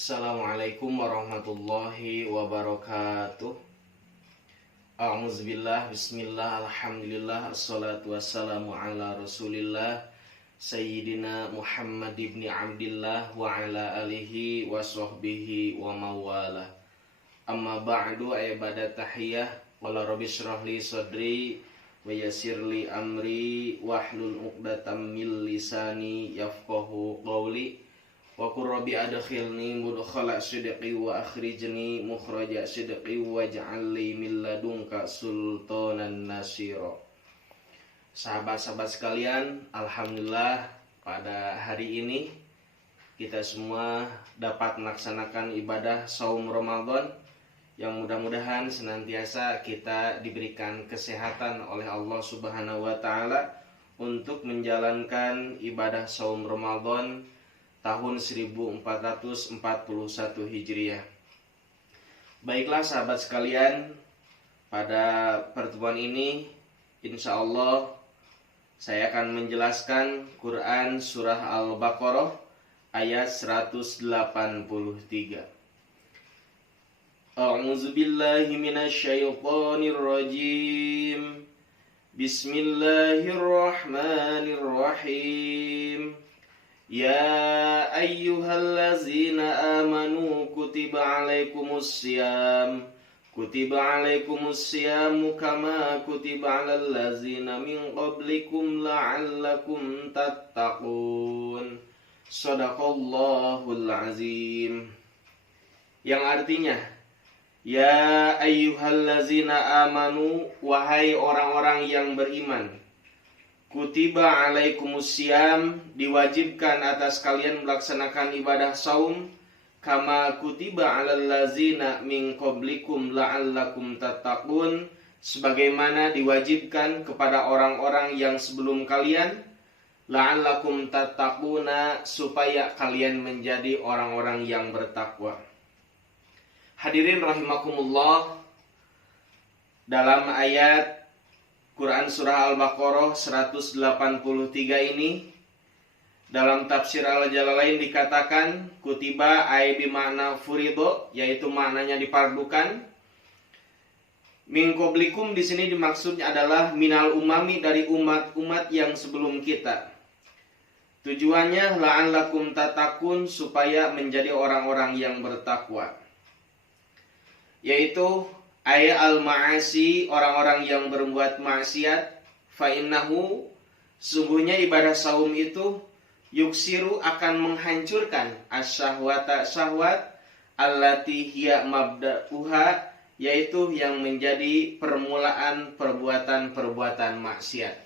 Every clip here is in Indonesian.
Assalamualaikum warahmatullahi wabarakatuh. A'udzubillah, bismillah, alhamdulillah, assalatu wassalamu ala rasulillah Sayyidina Muhammad ibn Abdillah wa ala alihi wa sahbihi wa mawala. Amma ba'du, ibadah tahiyah. Qala rabbi shrah li sadri wa yassir li amri wahlul 'uqdatam min lisani yafqahu qawli. Wa qur rabbi adkhilni mudkhala sidqi wa akhrijni mukhraja sidqi waj'al li min ladunka sultanan nasira. Sahabat-sahabat sekalian, alhamdulillah pada hari ini kita semua dapat melaksanakan ibadah saum Ramadan yang mudah-mudahan senantiasa kita diberikan kesehatan oleh Allah Subhanahu wa taala untuk menjalankan ibadah saum Ramadan tahun 1441 Hijriah. Baiklah sahabat sekalian, pada pertemuan ini insya Allah saya akan menjelaskan Quran surah Al-Baqarah ayat 183. A'udzu billahi minasyaitonir rajim. Bismillahirrahmanirrahim. Ya ayyuhallazina amanu kutiba alaikumussyam kama kutiba alal ladzina min qablikum la'allakum tattaqun. Shadaqallahul azim. Yang artinya, ya ayyuhallazina amanu, wahai orang-orang yang beriman, kutiba alaikumussyam, diwajibkan atas kalian melaksanakan ibadah saum, kama kutiba alal ladzina min qablikum la'allakum tattaqun, sebagaimana diwajibkan kepada orang-orang yang sebelum kalian, la'allakum tattaquna, supaya kalian menjadi orang-orang yang bertakwa. Hadirin rahimakumullah, dalam ayat Quran surah Al-Baqarah 183 ini, dalam tafsir Al-Jalalain dikatakan kutiba ay bimakna furido, yaitu maknanya dipardukan. Min qablikum di sini dimaksudnya adalah minal umami, dari umat-umat yang sebelum kita. Tujuannya la'allakum tatakun, supaya menjadi orang-orang yang bertakwa. Yaitu ay al-ma'asi, orang-orang yang berbuat maksiat. Fa innahu, sungguhnya ibadah saum itu yuksiru, akan menghancurkan asyahwata, syahwat, allati hiya mabda'uha, yaitu yang menjadi permulaan perbuatan-perbuatan maksiat.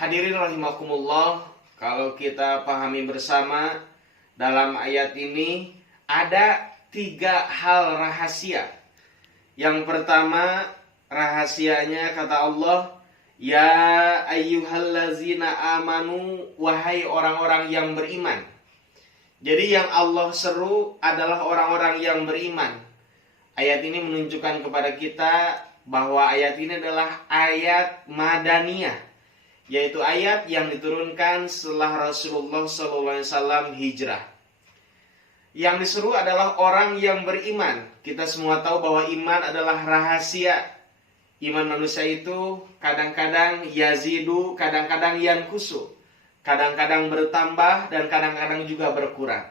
Hadirin rahimakumullah, kalau kita pahami bersama, dalam ayat ini ada 3 hal rahasia. Yang pertama, rahasianya kata Allah, ya ayyuhallazina amanu, wahai orang-orang yang beriman. Jadi yang Allah seru adalah orang-orang yang beriman. Ayat ini menunjukkan kepada kita bahwa ayat ini adalah ayat madaniyah, yaitu ayat yang diturunkan setelah Rasulullah SAW hijrah. Yang diseru adalah orang yang beriman. Kita semua tahu bahwa iman adalah rahasia. Iman manusia itu kadang-kadang yazidu, kadang-kadang yankusu, kadang-kadang bertambah dan kadang-kadang juga berkurang.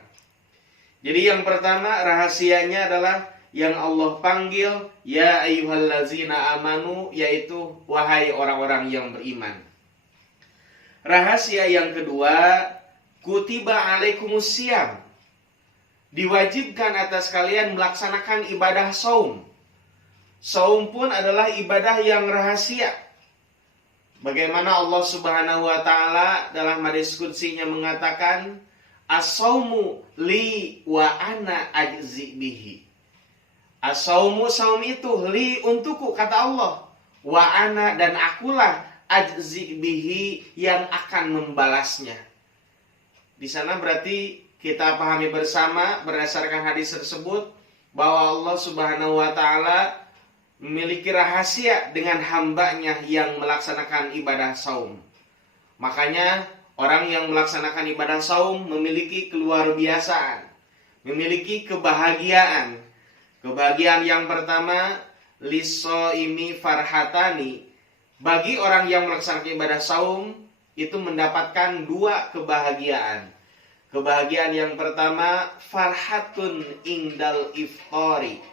Jadi yang pertama rahasianya adalah yang Allah panggil ya ayyuhallazina amanu, yaitu wahai orang-orang yang beriman. Rahasia yang kedua, kutiba alaikumussyam, diwajibkan atas kalian melaksanakan ibadah saum. Saum pun adalah ibadah yang rahasia. Bagaimana Allah Subhanahu wa taala dalam hadis qudsinya mengatakan, as-saumu li wa ana ajzi bihi. As-saumu, saum itu, li, untukku, kata Allah, wa ana, dan akulah, ajzi bihi, yang akan membalasnya. Di sana berarti kita pahami bersama berdasarkan hadis tersebut bahwa Allah Subhanahu wa taala memiliki rahasia dengan hambanya yang melaksanakan ibadah saum. Makanya orang yang melaksanakan ibadah saum memiliki keluar biasaan, memiliki kebahagiaan. Kebahagiaan yang pertama, lisoimi farhatani. Bagi orang yang melaksanakan ibadah saum itu mendapatkan dua kebahagiaan. Kebahagiaan yang pertama, farhatun indal iftari.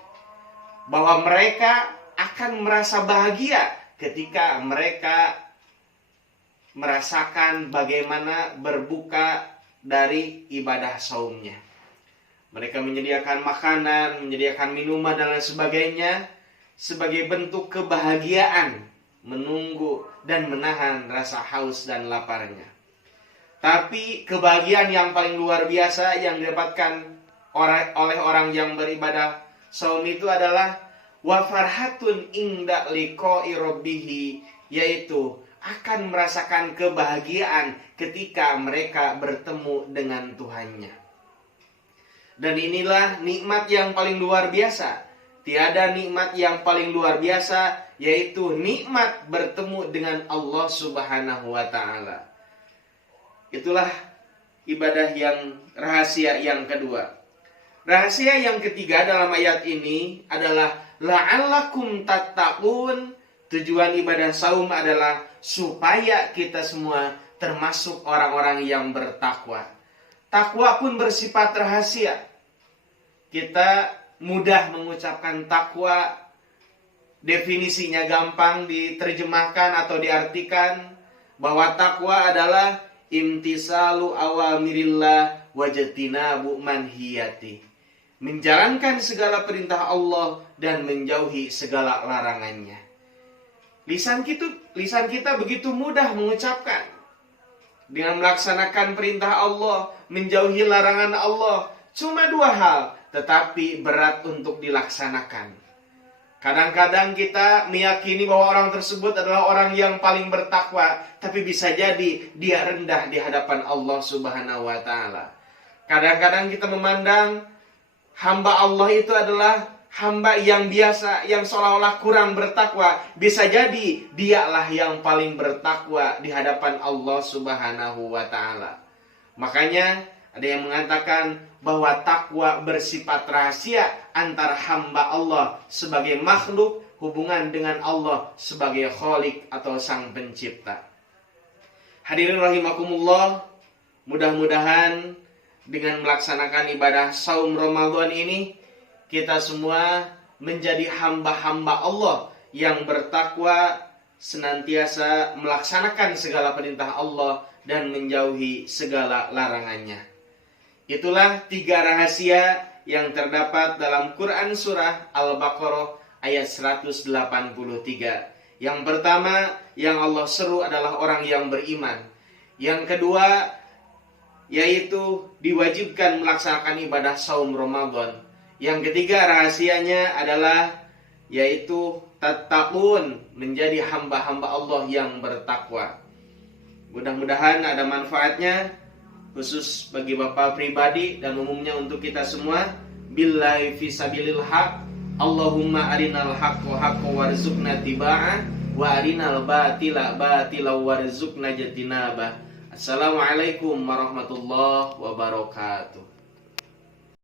Bahwa mereka akan merasa bahagia ketika mereka merasakan bagaimana berbuka dari ibadah saumnya. Mereka menyediakan makanan, menyediakan minuman dan lain sebagainya sebagai bentuk kebahagiaan menunggu dan menahan rasa haus dan laparnya. Tapi kebahagiaan yang paling luar biasa yang didapatkan oleh orang yang beribadah saum itu adalah wa farhatun inda liqa'i rabbih, yaitu akan merasakan kebahagiaan ketika mereka bertemu dengan Tuhannya. Dan inilah nikmat yang paling luar biasa. Tiada nikmat yang paling luar biasa, yaitu nikmat bertemu dengan Allah Subhanahu wa ta'ala. Itulah ibadah yang rahasia yang kedua. Rahasia yang ketiga dalam ayat ini adalah la'allakum tattaqun. Tujuan ibadah saum adalah supaya kita semua termasuk orang-orang yang bertakwa. Takwa pun bersifat rahasia. Kita mudah mengucapkan takwa, definisinya gampang diterjemahkan atau diartikan bahwa takwa adalah imtisalu awamirillah wajtinabu manhiyati. Menjalankan segala perintah Allah dan menjauhi segala larangannya. Lisan kita begitu mudah mengucapkan. Dengan melaksanakan perintah Allah, menjauhi larangan Allah. Cuma dua hal, tetapi berat untuk dilaksanakan. Kadang-kadang kita meyakini bahwa orang tersebut adalah orang yang paling bertakwa, tapi bisa jadi dia rendah di hadapan Allah Subhanahu wa ta'ala. Kadang-kadang kita memandang hamba Allah itu adalah hamba yang biasa, yang seolah-olah kurang bertakwa. Bisa jadi dialah yang paling bertakwa di hadapan Allah Subhanahu wa ta'ala. Makanya ada yang mengatakan bahwa takwa bersifat rahasia antara hamba Allah sebagai makhluk, hubungan dengan Allah sebagai Khalik atau Sang Pencipta. Hadirin rahimakumullah, mudah-mudahan dengan melaksanakan ibadah saum Ramadan ini kita semua menjadi hamba-hamba Allah yang bertakwa, senantiasa melaksanakan segala perintah Allah dan menjauhi segala larangannya. Itulah 3 rahasia yang terdapat dalam Quran surah Al-Baqarah ayat 183. Yang pertama yang Allah seru adalah orang yang beriman. Yang kedua yaitu diwajibkan melaksanakan ibadah saum Ramadan. Yang ketiga rahasianya adalah yaitu tattaqun, menjadi hamba-hamba Allah yang bertakwa. Mudah-mudahan ada manfaatnya khusus bagi Bapak pribadi dan umumnya untuk kita semua. Billahi fisabilil haq. Allahumma arinal haqqo haqqo warzuqna tiba'ah wa arinal batila batila warzuqna jatinabah. Assalamualaikum warahmatullahi wabarakatuh.